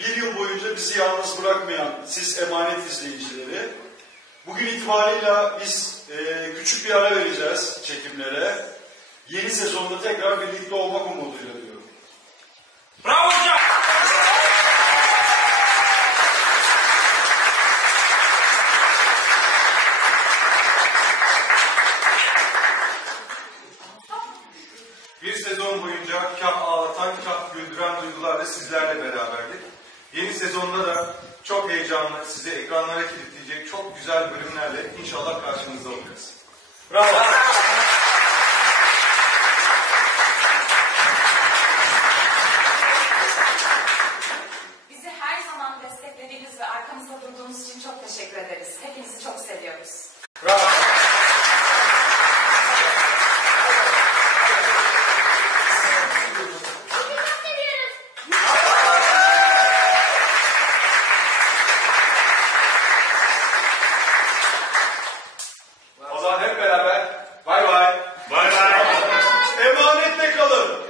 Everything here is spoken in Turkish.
bir yıl boyunca bizi yalnız bırakmayan siz emanet izleyicileri, bugün itibarıyla biz küçük bir ara vereceğiz çekimlere. Yeni sezonda tekrar birlikte olmak umuduyla diyorum. Bravo hocam! Bir sezon boyunca kah ağlatan, kah güldüren duygularla sizlerle beraberdik. Yeni sezonda da çok heyecanlı, sizi ekranlara kilitleyecek çok güzel bölümlerle inşallah karşınızda olacağız. Bravo! Bizi her zaman desteklediğiniz ve arkamızda durduğunuz için çok teşekkür ederiz. Hepinizi çok seviyoruz. Bravo! O zaman hep beraber bay bay. Bay bay! Emanetle kalın.